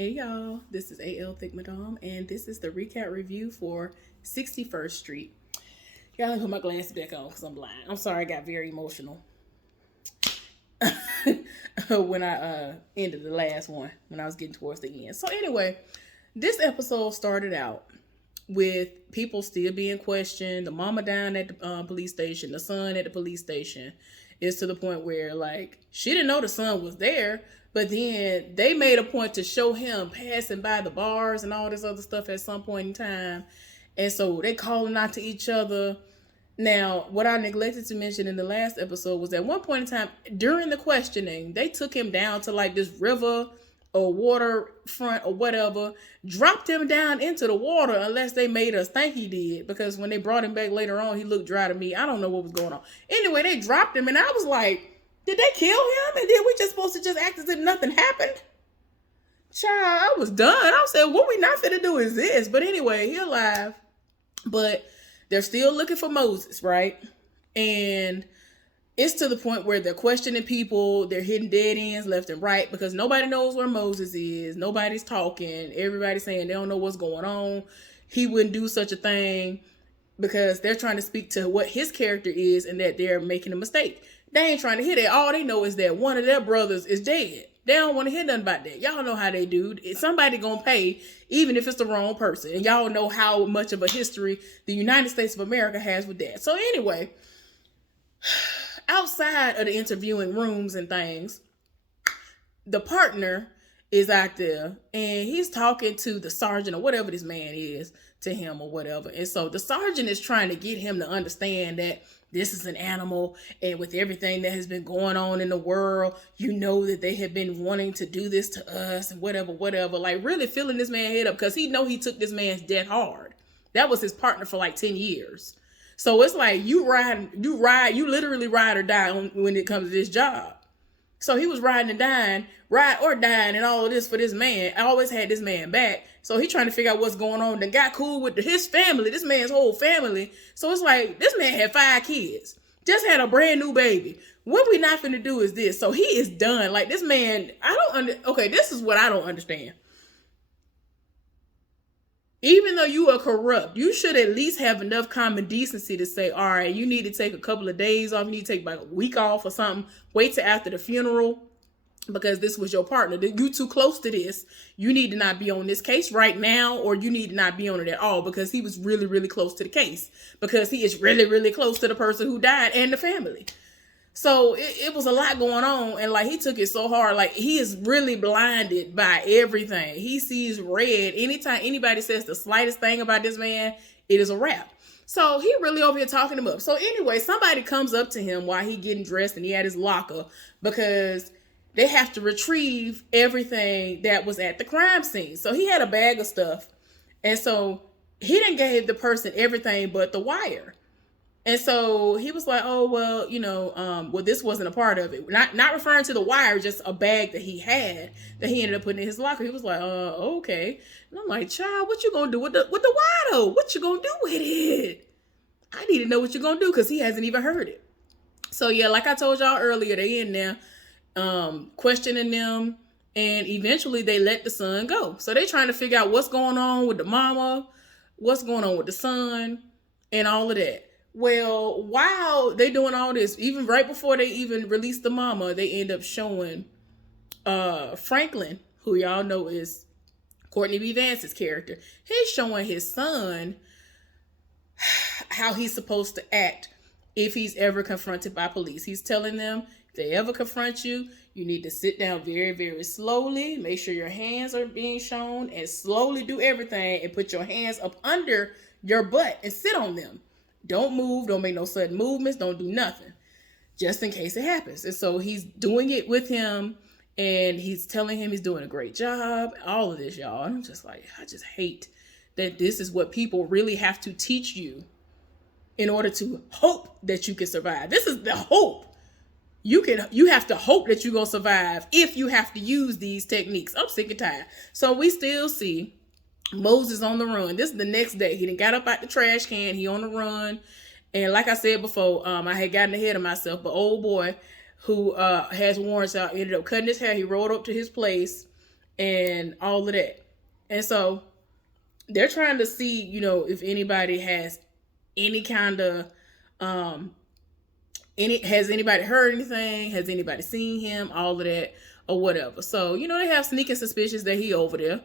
Hey y'all, this is AL Thick Madame, and this is the recap review for 61st Street. Y'all, let me put my glasses back on because I'm blind. I'm sorry, I got very emotional when I ended the last one, when I was getting towards the end. So anyway, this episode started out with people still being questioned, the mama down at the police station, the son at the police station. It's to the point where, like, she didn't know the son was there, but then they made a point to show him passing by the bars and all this other stuff at some point in time. And so they calling out to each other. Now, what I neglected to mention in the last episode was at one point in time, during the questioning, they took him down to like this river or waterfront or whatever, dropped him down into the water unless they made us think he did, because when they brought him back later on, he looked dry to me. I don't know what was going on. Anyway, they dropped him and I was like, did they kill him? And then we just supposed to just act as if nothing happened? Child, I was done. I said, what we not finna do is this. But anyway, he alive. But they're still looking for Moses, right? And it's to the point where they're questioning people. They're hitting dead ends left and right because nobody knows where Moses is. Nobody's talking. Everybody's saying they don't know what's going on. He wouldn't do such a thing because they're trying to speak to what his character is and that they're making a mistake. They ain't trying to hear that. All they know is that one of their brothers is dead. They don't want to hear nothing about that. Y'all know how they do. Somebody gonna pay, even if it's the wrong person. And y'all know how much of a history the United States of America has with that. So anyway, outside of the interviewing rooms and things, the partner is out there and he's talking to the sergeant or whatever this man is to him or whatever. And so the sergeant is trying to get him to understand that this is an animal, and with everything that has been going on in the world, you know that they have been wanting to do this to us and whatever, like really filling this man's head up because he know he took this man's death hard. That was his partner for like 10 years. So it's like you literally ride or die when it comes to this job. So he was ride or dying and all of this for this man. I always had this man back. So he trying to figure out what's going on. Then got cool with his family, this man's whole family. So it's like, this man had 5 kids. Just had a brand new baby. What we not finna do is this. So he is done. Like this man, okay, this is what I don't understand. Even though you are corrupt, you should at least have enough common decency to say, all right, you need to take a couple of days off. You need to take like a week off or something. Wait till after the funeral because this was your partner. You too close to this. You need to not be on this case right now, or you need to not be on it at all because he was really, really close to the case because he is really, really close to the person who died and the family. So it was a lot going on, and like he took it so hard. Like he is really blinded by everything. He sees red. Anytime anybody says the slightest thing about this man, it is a wrap. So he really over here talking him up. So anyway, somebody comes up to him while he getting dressed and he had his locker because they have to retrieve everything that was at the crime scene. So he had a bag of stuff, and so he didn't give the person everything but the wire. And so he was like, oh, well, well, this wasn't a part of it. Not referring to the wire, just a bag that he had that he ended up putting in his locker. He was like, okay. And I'm like, child, what you gonna do with the wire though? What you gonna do with it? I need to know what you're gonna do because he hasn't even heard it. So yeah, like I told y'all earlier, they in there questioning them, and eventually they let the son go. So they trying to figure out what's going on with the mama, what's going on with the son, and all of that. Well, while they doing all this, even right before they even release the mama, they end up showing Franklin, who y'all know is Courtney B. Vance's character. He's showing his son how he's supposed to act if he's ever confronted by police. He's telling them, if they ever confront you, you need to sit down very, very slowly, make sure your hands are being shown, and slowly do everything and put your hands up under your butt and sit on them. Don't move. Don't make no sudden movements. Don't do nothing. Just in case it happens. And so he's doing it with him. And he's telling him he's doing a great job. All of this, y'all. And I'm just like, I just hate that this is what people really have to teach you in order to hope that you can survive. This is the hope. You have to hope that you're going to survive if you have to use these techniques. I'm sick and tired. So we still see Moses on the run. This is the next day. He done got up out the trash can. He on the run. And like I said before, I had gotten ahead of myself. But old boy who has warrants out ended up cutting his hair. He rolled up to his place and all of that. And so they're trying to see, if anybody has any kind of um has anybody heard anything? Has anybody seen him? All of that or whatever. So, they have sneaking suspicions that he over there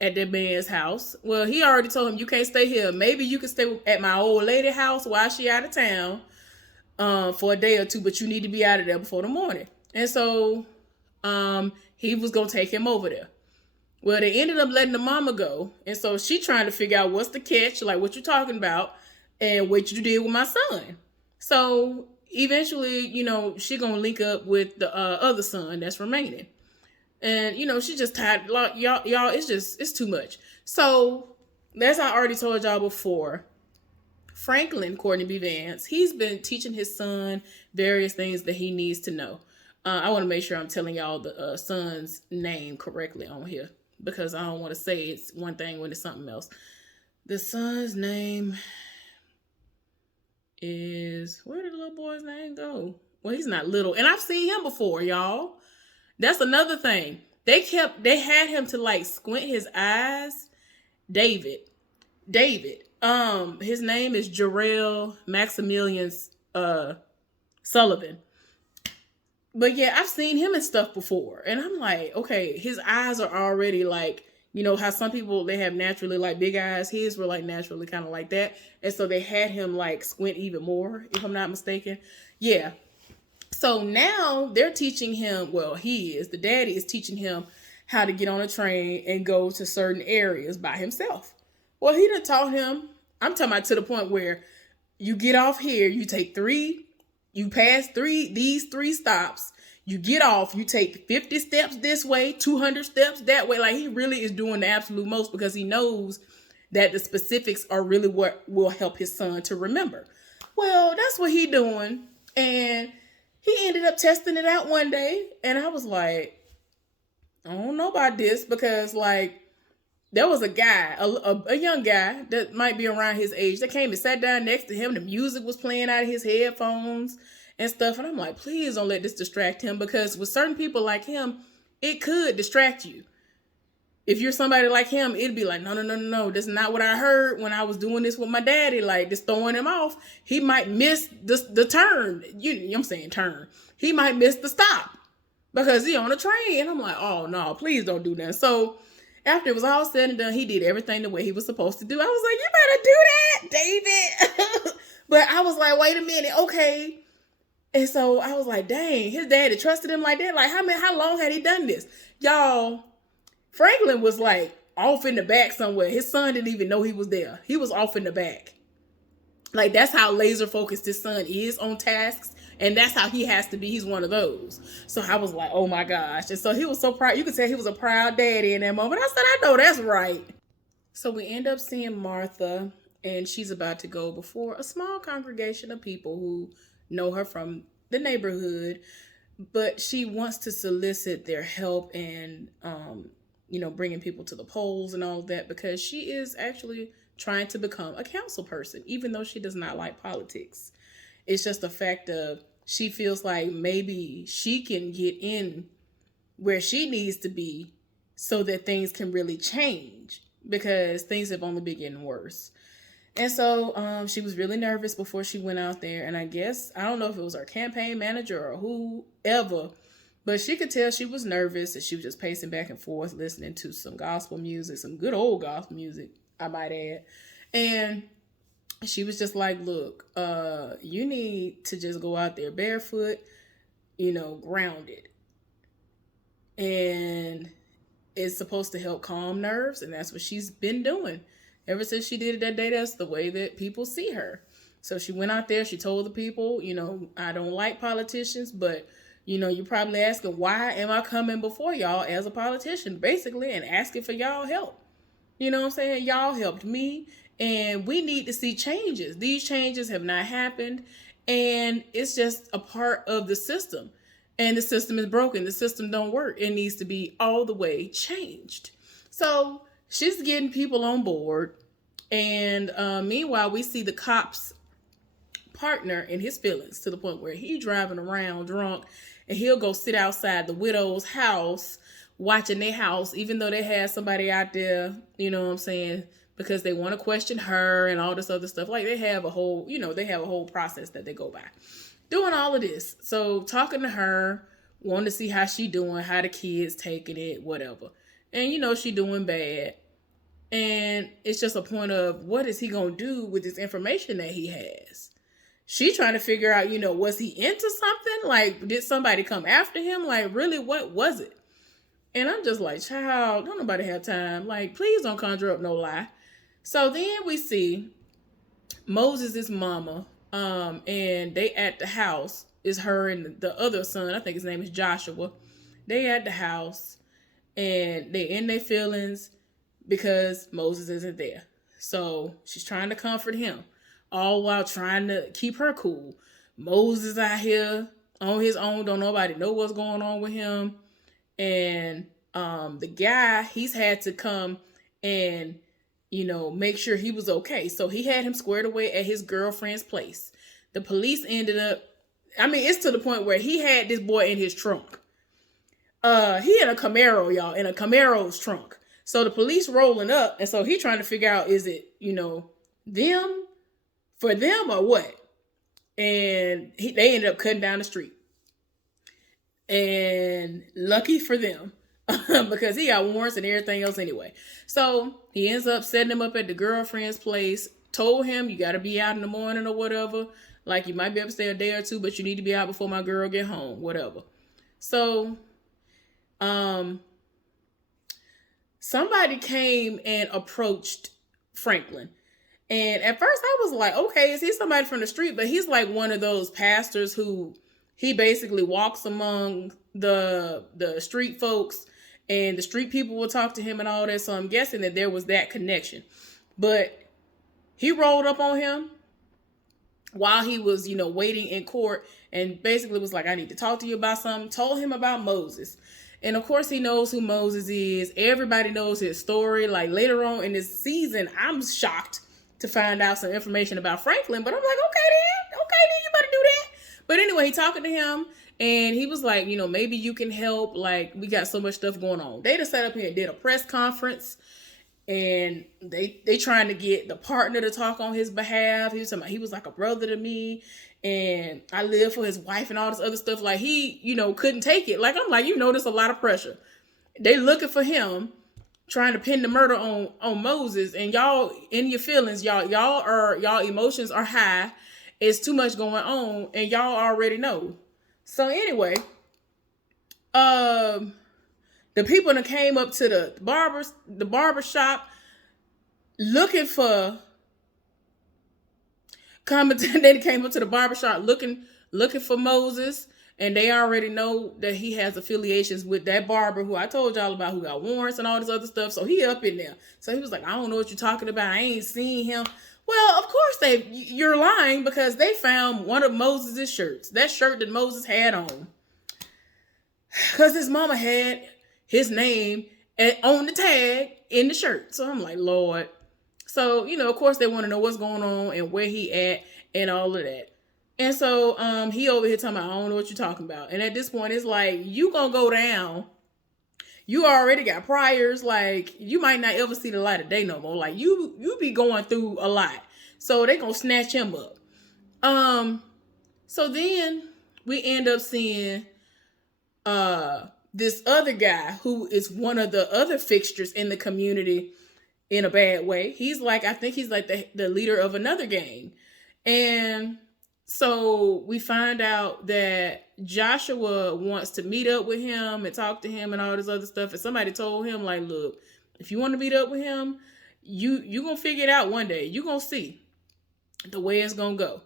at that man's house. Well, he already told him, you can't stay here. Maybe you can stay at my old lady house while she out of town for a day or two, but you need to be out of there before the morning. And so he was going to take him over there. Well, they ended up letting the mama go. And so she trying to figure out what's the catch, like what you talking about and what you did with my son. So eventually, she going to link up with the other son that's remaining. And, she just tired. Like, y'all, it's too much. So, as I already told y'all before, Franklin Courtney B. Vance, he's been teaching his son various things that he needs to know. I want to make sure I'm telling y'all the son's name correctly on here, because I don't want to say it's one thing when it's something else. The son's name is, where did the little boy's name go? Well, he's not little. And I've seen him before, y'all. That's another thing. They had him to like squint his eyes. David. His name is Jarrell Maximilian Sullivan. But yeah, I've seen him in stuff before. And I'm like, okay, his eyes are already like, how some people, they have naturally like big eyes. His were like naturally kind of like that. And so they had him like squint even more, if I'm not mistaken. Yeah. So now they're teaching him, the daddy is teaching him how to get on a train and go to certain areas by himself. Well, he done taught him, I'm talking about to the point where you get off here, you take you pass these three stops, you get off, you take 50 steps this way, 200 steps that way. Like, he really is doing the absolute most, because he knows that the specifics are really what will help his son to remember. Well, that's what he doing. And he ended up testing it out one day, and I was like, I don't know about this, because like there was a guy, a young guy that might be around his age, that came and sat down next to him. The music was playing out of his headphones and stuff, and I'm like, please don't let this distract him, because with certain people like him, it could distract you. If you're somebody like him, it'd be like, no, that's not what I heard when I was doing this with my daddy, like just throwing him off. He might miss the turn. I'm saying turn. He might miss the stop because he on a train. And I'm like, oh no, please don't do that. So after it was all said and done, he did everything the way he was supposed to do. I was like, you better do that, David. But I was like, wait a minute, okay. And so I was like, dang, his daddy trusted him like that. Like, how long had he done this? Y'all, Franklin was like off in the back somewhere. His son didn't even know he was there. He was off in the back. Like, that's how laser focused his son is on tasks. And that's how he has to be. He's one of those. So I was like, oh my gosh. And so he was so proud. You could tell he was a proud daddy in that moment. I said, I know that's right. So we end up seeing Martha, and she's about to go before a small congregation of people who know her from the neighborhood. But she wants to solicit their help and, bringing people to the polls and all of that, because she is actually trying to become a council person, even though she does not like politics. It's just the fact of she feels like maybe she can get in where she needs to be so that things can really change, because things have only been getting worse. And so she was really nervous before she went out there. And I don't know if it was her campaign manager or whoever, but she could tell she was nervous, and she was just pacing back and forth, listening to some gospel music, some good old gospel music, I might add. And she was just like, look, you need to just go out there barefoot, grounded. And it's supposed to help calm nerves. And that's what she's been doing. Ever since she did it that day, that's the way that people see her. So she went out there, she told the people, I don't like politicians, but you're probably asking, why am I coming before y'all as a politician, basically, and asking for y'all help? You know what I'm saying? Y'all helped me, and we need to see changes. These changes have not happened, and it's just a part of the system. And the system is broken. The system don't work. It needs to be all the way changed. So she's getting people on board. And meanwhile, we see the cop's partner in his feelings, to the point where he driving around drunk, and he'll go sit outside the widow's house watching their house, even though they had somebody out there, you know what I'm saying, because they want to question her and all this other stuff. Like they have a whole, they have a whole process that they go by. Doing all of this. So talking to her, wanting to see how she doing, how the kids taking it, whatever. And she doing bad. And it's just a point of what is he going to do with this information that he has? She trying to figure out, was he into something? Like, did somebody come after him? Like, really, what was it? And I'm just like, child, don't nobody have time. Like, please don't conjure up no lie. So then we see Moses' mama, and they at the house. Is her and the other son, I think his name is Joshua. They at the house, and they in their feelings because Moses isn't there. So she's trying to comfort him, all while trying to keep her cool. Moses out here on his own, don't nobody know what's going on with him. And the guy, he's had to come and, make sure he was okay. So he had him squared away at his girlfriend's place. The police ended up, it's to the point where he had this boy in his trunk. He in a Camaro, y'all, in a Camaro's trunk. So the police rolling up, and so he trying to figure out, is it, them, for them or what? And they ended up cutting down the street. And lucky for them, because he got warrants and everything else anyway. So he ends up setting him up at the girlfriend's place, told him, you got to be out in the morning or whatever. Like, you might be able to stay a day or two, but you need to be out before my girl get home, whatever. So, somebody came and approached Franklin. And at first I was like, okay, is he somebody from the street? But he's like one of those pastors who he basically walks among the street folks, and the street people will talk to him and all that. So I'm guessing that there was that connection. But he rolled up on him while he was, waiting in court, and basically was like, I need to talk to you about something. Told him about Moses. And of course he knows who Moses is. Everybody knows his story. Like later on in this season, I'm shocked to find out some information about Franklin. But I'm like, okay then, you better do that. But anyway, he talking to him, and he was like, maybe you can help. Like, we got so much stuff going on. They just sat up here and did a press conference, and they trying to get the partner to talk on his behalf. He was talking about he was like a brother to me, and I live for his wife and all this other stuff. Like he, couldn't take it. Like, I'm like, there's a lot of pressure. They looking for him, trying to pin the murder on Moses, and y'all in your feelings, y'all emotions are high. It's too much going on, and y'all already know. So anyway, the people that came up to the barber shop looking for they came up to the barbershop looking for Moses, and they already know that he has affiliations with that barber who I told y'all about, who got warrants and all this other stuff. So he up in there. So he was like, I don't know what you're talking about. I ain't seen him. Well, of course you're lying, because they found one of Moses' shirts. That shirt that Moses had on. Because his mama had his name on the tag in the shirt. So I'm like, Lord. So, of course they want to know what's going on and where he at and all of that. And so he over here talking about, I don't know what you're talking about. And at this point, it's like, you gonna go down. You already got priors. Like, you might not ever see the light of day no more. Like, you be going through a lot. So they gonna snatch him up. So then we end up seeing this other guy who is one of the other fixtures in the community in a bad way. I think he's like the leader of another gang. And so we find out that Joshua wants to meet up with him and talk to him and all this other stuff. And somebody told him, like, look, if you want to meet up with him, you gonna figure it out one day. You gonna see the way it's gonna go.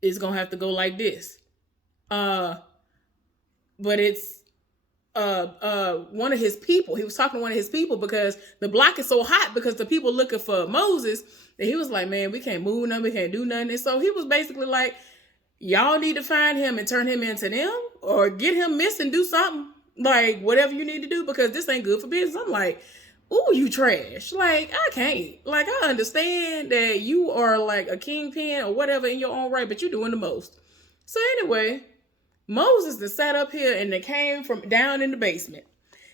It's gonna have to go like this. But it's one of his people. He was talking to one of his people because the block is so hot because the people looking for Moses, that he was like, man, we can't move nothing, we can't do nothing. And so he was basically like, y'all need to find him and turn him into them, or get him missing, do something, like whatever you need to do, because this ain't good for business. I'm like, ooh, you trash. Like, I can't. Like, I understand that you are like a kingpin or whatever in your own right, but you're doing the most. So anyway, Moses that sat up here and they came from down in the basement.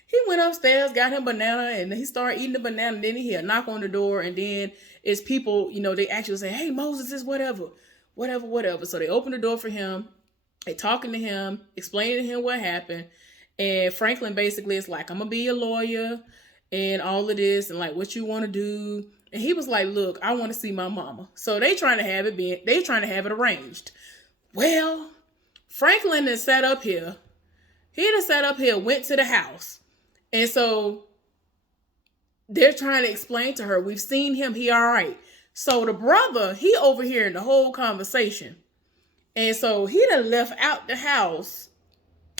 He went upstairs, got him banana, and he started eating the banana. And then he hear a knock on the door, and then it's people, they actually say, "Hey, Moses is whatever, whatever, whatever." So they open the door for him. They talking to him, explaining to him what happened. And Franklin basically is like, "I'm gonna be a lawyer and all of this, and like what you want to do." And he was like, "Look, I want to see my mama." So they trying to have it arranged. Well, Franklin is set up here. He done sat up here, went to the house. And so they're trying to explain to her, we've seen him, he all right. So the brother, he overhearing the whole conversation. And so he done left out the house,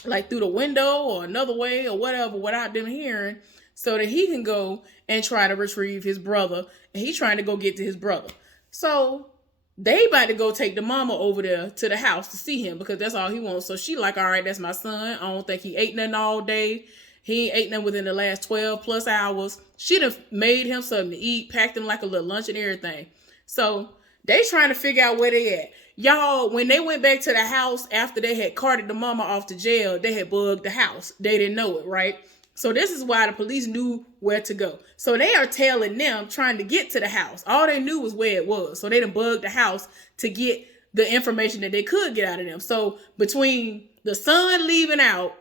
like through the window or another way or whatever, without them hearing, so that he can go and try to retrieve his brother. And he's trying to go get to his brother. So they about to go take the mama over there to the house to see him, because that's all he wants. So she like, all right, that's my son. I don't think he ate nothing all day. He ain't ate nothing within the last 12 plus hours. She done made him something to eat, packed him like a little lunch and everything. So they trying to figure out where they at. Y'all, when they went back to the house after they had carted the mama off to jail, they had bugged the house. They didn't know it, right? So this is why the police knew where to go. So they are tailing them, trying to get to the house. All they knew was where it was. So they done bugged the house to get the information that they could get out of them. So between the son leaving out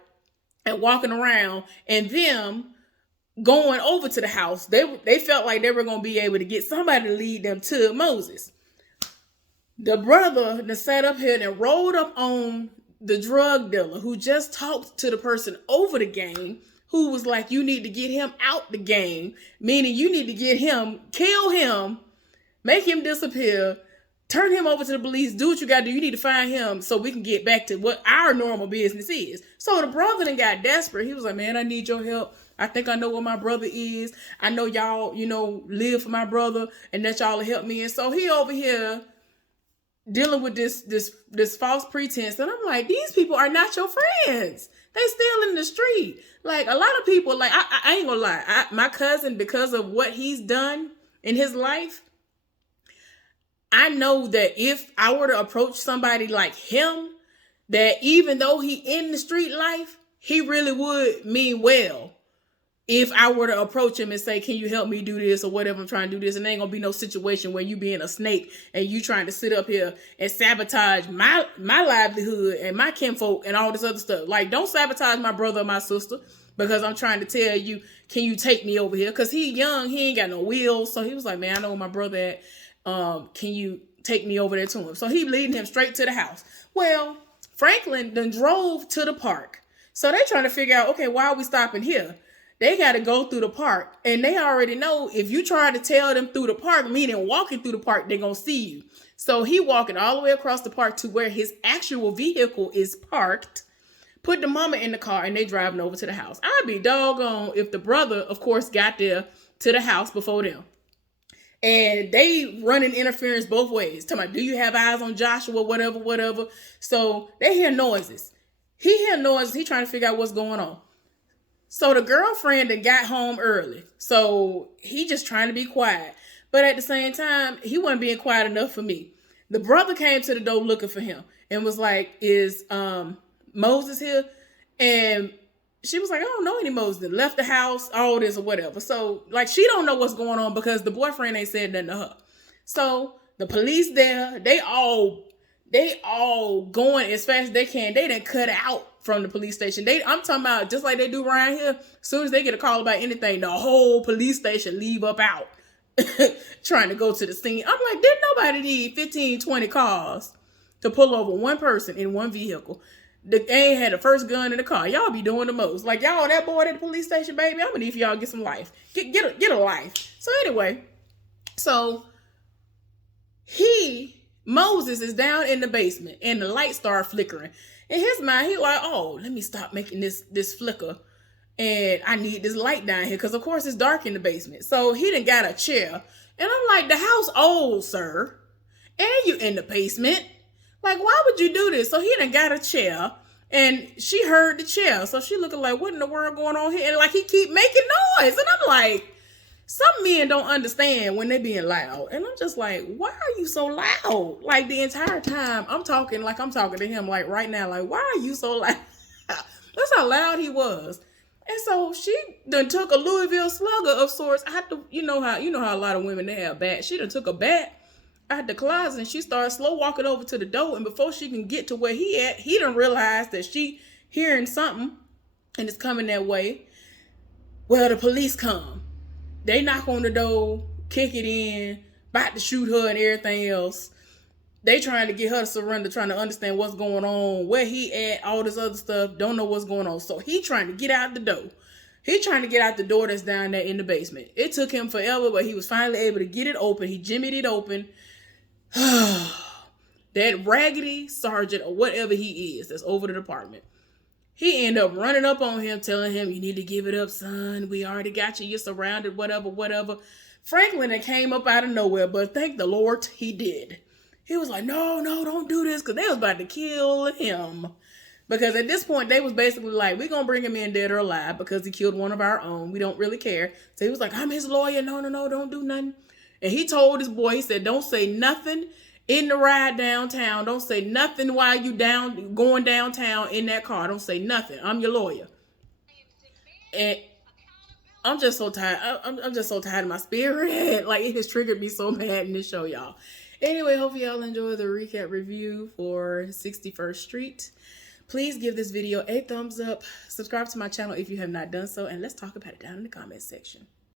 and walking around and them going over to the house, they felt like they were going to be able to get somebody to lead them to Moses. The brother that sat up here and rolled up on the drug dealer who just talked to the person over the game, who was like, you need to get him out the game, meaning you need to get him, kill him, make him disappear, turn him over to the police, do what you got to do. You need to find him so we can get back to what our normal business is. So the brother then got desperate. He was like, man, I need your help. I think I know where my brother is. I know y'all, live for my brother and that y'all will help me. And so he over here dealing with this false pretense. And I'm like, these people are not your friends. They still in the street. Like, a lot of people, like, I ain't gonna lie. My cousin, because of what he's done in his life, I know that if I were to approach somebody like him, that even though he in the street life, he really would mean well. If I were to approach him and say, can you help me do this or whatever, I'm trying to do this. And there ain't gonna be no situation where you being a snake and you trying to sit up here and sabotage my livelihood and my kinfolk and all this other stuff. Like, don't sabotage my brother or my sister because I'm trying to tell you, can you take me over here? Because he young, he ain't got no wheels. So he was like, man, I know where my brother at. Can you take me over there to him? So he leading him straight to the house. Well, Franklin then drove to the park. So they trying to figure out, okay, why are we stopping here? They got to go through the park. And they already know if you try to tell them through the park, meaning walking through the park, they're going to see you. So he walking all the way across the park to where his actual vehicle is parked, put the mama in the car, and they driving over to the house. I'd be doggone if the brother, of course, got there to the house before them. And they running interference both ways. Talking about, do you have eyes on Joshua? Whatever. So they hear noises. He hear noises. He trying to figure out what's going on. So the girlfriend that got home early. So he just trying to be quiet. But at the same time, he wasn't being quiet enough for me. The brother came to the door looking for him and was like, is Moses here? And she was like, I don't know any Moses. Left the house, all this or whatever. So like, she don't know what's going on because the boyfriend ain't said nothing to her. So the police there, they all going as fast as they can. They done cut out from the police station. I'm talking about just like they do around here. As soon as they get a call about anything, the whole police station leave up out trying to go to the scene. I'm like, didn't nobody need 15, 20 cars to pull over one person in one vehicle? They ain't had the first gun in the car. Y'all be doing the most. Like, y'all that boy at the police station, baby, I'm gonna need for y'all to get some life. Get a life. So anyway, Moses is down in the basement and the lights start flickering. In his mind, he like, oh, let me stop making this flicker. And I need this light down here because, of course, it's dark in the basement. So he done got a chair. And I'm like, the house old, sir. And you in the basement. Like, why would you do this? So he done got a chair. And she heard the chair. So she looking like, what in the world going on here? And like, he keep making noise. And I'm like, some men don't understand when they being loud. And I'm just like, why are you so loud? Like the entire time I'm talking to him like right now. Like, why are you so loud? That's how loud he was. And so she done took a Louisville Slugger of sorts. I had to, you know how a lot of women they have bats. She done took a bat out the closet and she started slow walking over to the door. And before she can get to where he at, he done realized that she hearing something and it's coming that way. Well, the police come. They knock on the door, kick it in, about to shoot her and everything else. They trying to get her to surrender, trying to understand what's going on, where he at, all this other stuff, don't know what's going on. So he trying to get out the door. He trying to get out the door that's down there in the basement. It took him forever, but he was finally able to get it open. He jimmied it open. That raggedy sergeant or whatever he is that's over the department, he ended up running up on him, telling him, you need to give it up, son. We already got you. You're surrounded, whatever. Franklin had came up out of nowhere, but thank the Lord he did. He was like, no, don't do this, because they was about to kill him. Because at this point, they was basically like, we're going to bring him in dead or alive because he killed one of our own. We don't really care. So he was like, I'm his lawyer. No, don't do nothing. And he told his boy, he said, don't say nothing in the ride downtown. Don't say nothing while you going downtown in that car. Don't say nothing. I'm your lawyer. And I'm just so tired. I'm just so tired of my spirit. Like, it has triggered me so bad in this show, y'all. Anyway, hope y'all enjoy the recap review for 61st Street. Please give this video a thumbs up. Subscribe to my channel if you have not done so. And let's talk about it down in the comments section.